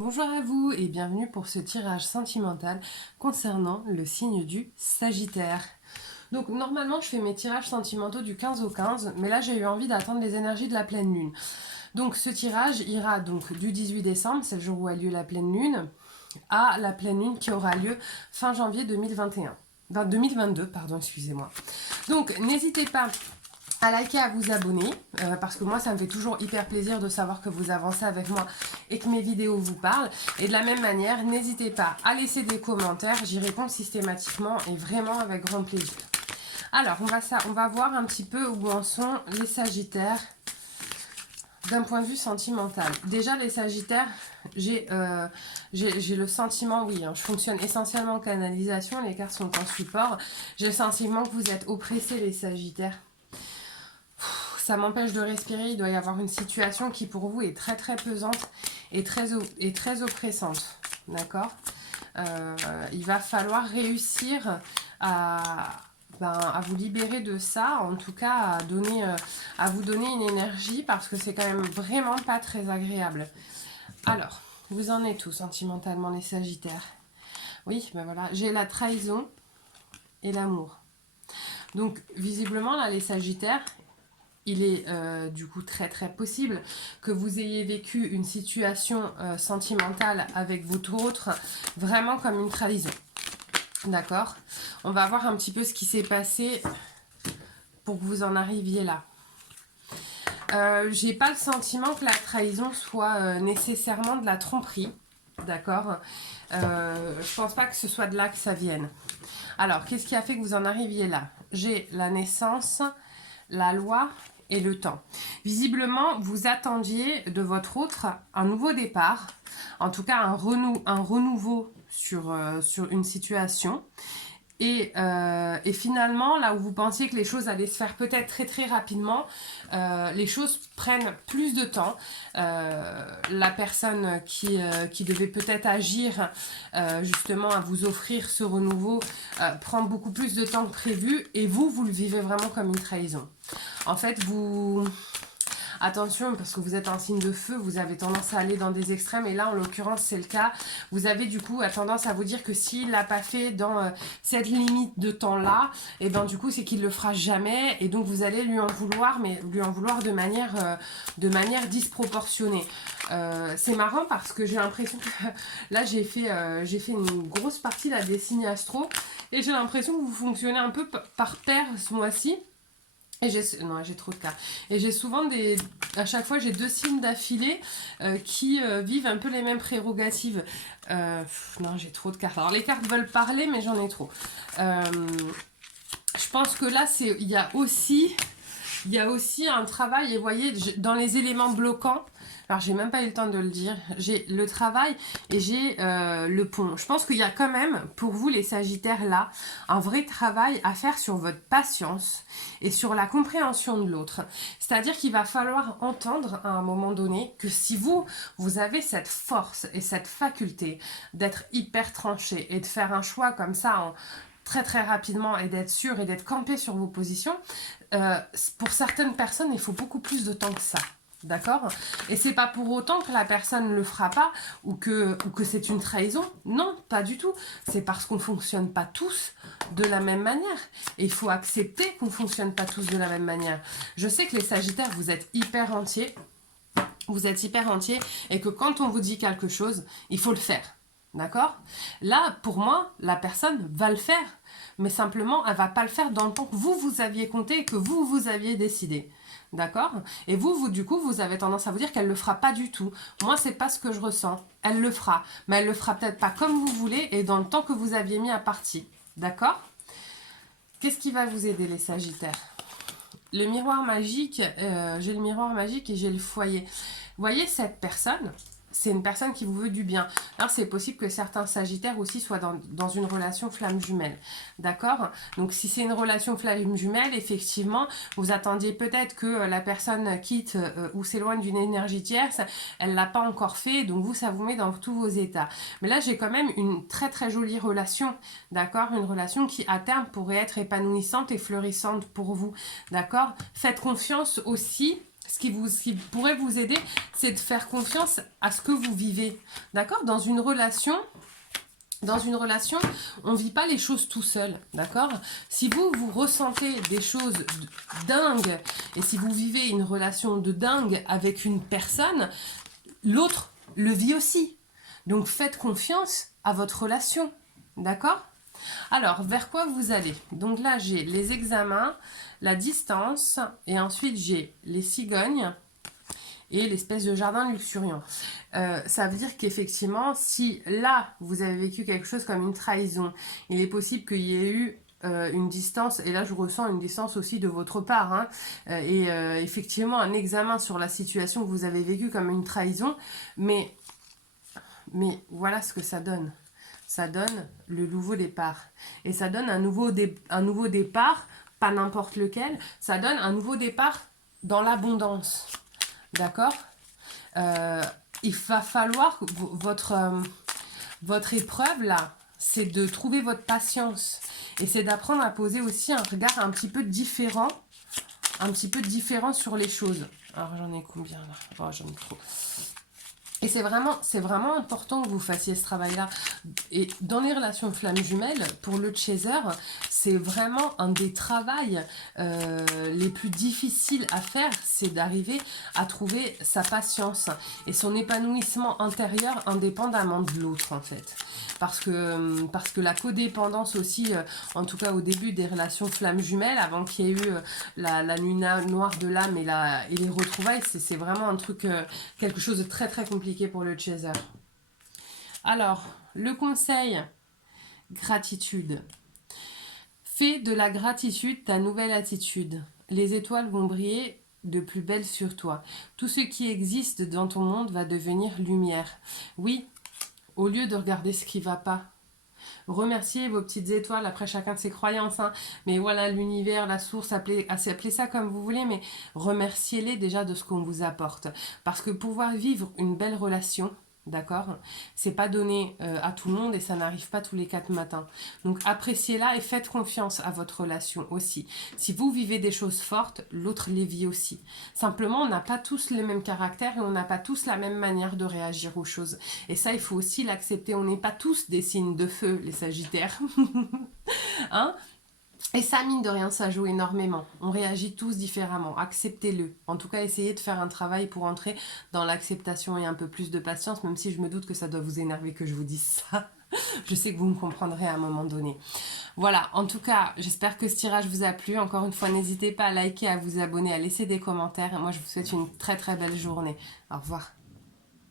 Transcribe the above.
Bonjour à vous et bienvenue pour ce tirage sentimental concernant le signe du Sagittaire. Donc normalement je fais mes tirages sentimentaux du 15 au 15, mais là j'ai eu envie d'attendre les énergies de la pleine lune. Donc ce tirage ira donc du 18 décembre, c'est le jour où a lieu la pleine lune, à la pleine lune qui aura lieu fin janvier 2021. 2022, pardon, excusez-moi. Donc n'hésitez pas à liker, à vous abonner, parce que moi ça me fait toujours hyper plaisir de savoir que vous avancez avec moi et que mes vidéos vous parlent. Et de la même manière, n'hésitez pas à laisser des commentaires, j'y réponds systématiquement et vraiment avec grand plaisir. Alors on va voir un petit peu où en sont les Sagittaires d'un point de vue sentimental. Déjà les Sagittaires, j'ai le sentiment, oui, hein, je fonctionne essentiellement en canalisation, les cartes sont en support, j'ai le sentiment que vous êtes oppressés les Sagittaires. Ça m'empêche de respirer, il doit y avoir une situation qui pour vous est très très pesante et très oppressante, d'accord. Il va falloir réussir à vous libérer de ça, en tout cas à vous donner une énergie parce que c'est quand même vraiment pas très agréable. Alors, vous en êtes où sentimentalement les Sagittaires? Oui, ben voilà, j'ai la trahison et l'amour. Donc visiblement là les Sagittaires, il est du coup très très possible que vous ayez vécu une situation sentimentale avec votre autre vraiment comme une trahison. D'accord? On va voir un petit peu ce qui s'est passé pour que vous en arriviez là. J'ai pas le sentiment que la trahison soit nécessairement de la tromperie. D'accord? Je pense pas que ce soit de là que ça vienne. Alors, qu'est-ce qui a fait que vous en arriviez là? J'ai la naissance, la loi et le temps. Visiblement, vous attendiez de votre autre un nouveau départ, en tout cas un renouveau sur une situation. Et finalement, là où vous pensiez que les choses allaient se faire peut-être très très rapidement, les choses prennent plus de temps. La personne qui devait peut-être agir justement à vous offrir ce renouveau prend beaucoup plus de temps que prévu et vous le vivez vraiment comme une trahison. En fait, attention, parce que vous êtes un signe de feu, vous avez tendance à aller dans des extrêmes, et là, en l'occurrence, c'est le cas. Vous avez du coup tendance à vous dire que s'il l'a pas fait dans cette limite de temps-là, et ben du coup, c'est qu'il le fera jamais, et donc vous allez lui en vouloir, mais lui en vouloir de manière disproportionnée. C'est marrant parce que j'ai l'impression que là, j'ai fait une grosse partie là, des signes astro, et j'ai l'impression que vous fonctionnez un peu par paire ce mois-ci. Et j'ai trop de cartes. Et j'ai souvent à chaque fois j'ai deux signes d'affilée qui vivent un peu les mêmes prérogatives. Non, j'ai trop de cartes. Alors les cartes veulent parler, mais j'en ai trop. Je pense que là, il y a aussi un travail, et vous voyez, dans les éléments bloquants, alors j'ai même pas eu le temps de le dire, j'ai le travail et j'ai le pont. Je pense qu'il y a quand même, pour vous les Sagittaires là, un vrai travail à faire sur votre patience et sur la compréhension de l'autre. C'est-à-dire qu'il va falloir entendre à un moment donné que si vous avez cette force et cette faculté d'être hyper tranché et de faire un choix comme ça très très rapidement et d'être sûr et d'être campé sur vos positions, pour certaines personnes, il faut beaucoup plus de temps que ça. D'accord? Et c'est pas pour autant que la personne ne le fera pas ou que c'est une trahison. Non, pas du tout. C'est parce qu'on fonctionne pas tous de la même manière. Et il faut accepter qu'on fonctionne pas tous de la même manière. Je sais que les Sagittaires, vous êtes hyper entiers. Vous êtes hyper entiers et que quand on vous dit quelque chose, il faut le faire. D'accord? Là, pour moi, la personne va le faire, mais simplement, elle va pas le faire dans le temps que vous aviez compté et que vous aviez décidé. D'accord? Et du coup, vous avez tendance à vous dire qu'elle le fera pas du tout. Moi, c'est pas ce que je ressens. Elle le fera, mais elle le fera peut-être pas comme vous voulez et dans le temps que vous aviez mis à partie. D'accord? Qu'est-ce qui va vous aider, les Sagittaires? Le miroir magique, j'ai le miroir magique et j'ai le foyer. Vous voyez cette personne? C'est une personne qui vous veut du bien. Alors c'est possible que certains Sagittaires aussi soient dans une relation flamme jumelle. D'accord? Donc si c'est une relation flamme jumelle, effectivement, vous attendiez peut-être que la personne quitte ou s'éloigne d'une énergie tierce. Elle ne l'a pas encore fait, donc vous, ça vous met dans tous vos états. Mais là, j'ai quand même une très très jolie relation. D'accord? Une relation qui à terme pourrait être épanouissante et fleurissante pour vous. D'accord? Faites confiance aussi. ce qui pourrait vous aider, c'est de faire confiance à ce que vous vivez. D'accord? Dans une relation, on ne vit pas les choses tout seul, d'accord? Si vous ressentez des choses dingues et si vous vivez une relation de dingue avec une personne, l'autre le vit aussi. Donc faites confiance à votre relation, d'accord? Alors, vers quoi vous allez? Donc là, j'ai les examens, la distance, et ensuite j'ai les cigognes et l'espèce de jardin luxuriant. Ça veut dire qu'effectivement, si là, vous avez vécu quelque chose comme une trahison, il est possible qu'il y ait eu une distance, et là je ressens une distance aussi de votre part, hein, effectivement un examen sur la situation que vous avez vécue comme une trahison, mais voilà ce que ça donne. Ça donne le nouveau départ. Et ça donne un nouveau départ, pas n'importe lequel, ça donne un nouveau départ dans l'abondance. D'accord? Il va falloir que votre épreuve là, c'est de trouver votre patience. Et c'est d'apprendre à poser aussi un regard un petit peu différent sur les choses. Alors j'en ai combien là? Oh, j'en ai trop. Et c'est vraiment important que vous fassiez ce travail-là. Et dans les relations flammes jumelles, pour le chaser, c'est vraiment un des travails les plus difficiles à faire, c'est d'arriver à trouver sa patience et son épanouissement intérieur indépendamment de l'autre en fait. Parce que la codépendance aussi, en tout cas au début des relations flammes jumelles, avant qu'il y ait eu la nuit noire de l'âme et les retrouvailles, c'est vraiment un truc, quelque chose de très très compliqué pour le chaser. Alors, le conseil, gratitude. Fais de la gratitude ta nouvelle attitude. Les étoiles vont briller de plus belle sur toi. Tout ce qui existe dans ton monde va devenir lumière. Oui, au lieu de regarder ce qui ne va pas. Remerciez vos petites étoiles, après chacun de ses croyances, hein. Mais voilà, l'univers, la source, appelez ça comme vous voulez, mais remerciez-les déjà de ce qu'on vous apporte. Parce que pouvoir vivre une belle relation, d'accord, c'est pas donné à tout le monde et ça n'arrive pas tous les 4 matins. Donc appréciez-la et faites confiance à votre relation aussi. Si vous vivez des choses fortes, l'autre les vit aussi. Simplement, on n'a pas tous le même caractère et on n'a pas tous la même manière de réagir aux choses. Et ça, il faut aussi l'accepter. On n'est pas tous des signes de feu, les sagittaires. Hein? Et ça, mine de rien, ça joue énormément. On réagit tous différemment. Acceptez-le. En tout cas, essayez de faire un travail pour entrer dans l'acceptation et un peu plus de patience, même si je me doute que ça doit vous énerver que je vous dise ça. Je sais que vous me comprendrez à un moment donné. Voilà, en tout cas, j'espère que ce tirage vous a plu. Encore une fois, n'hésitez pas à liker, à vous abonner, à laisser des commentaires. Et moi, je vous souhaite une très très belle journée. Au revoir.